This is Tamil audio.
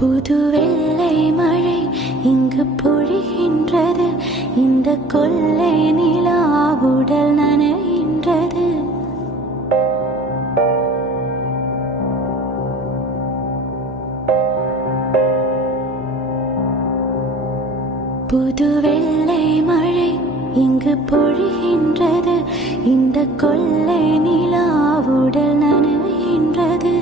புது வெள்ளை மழை இங்கு பொழிகின்றது. இந்த கொள்ளை நிலா உடல் நனைகின்றது. புது வெள்ளை மழை இங்கு பொழிகின்றது. இந்த கொள்ளை நிலா உடல் நனைகின்றது.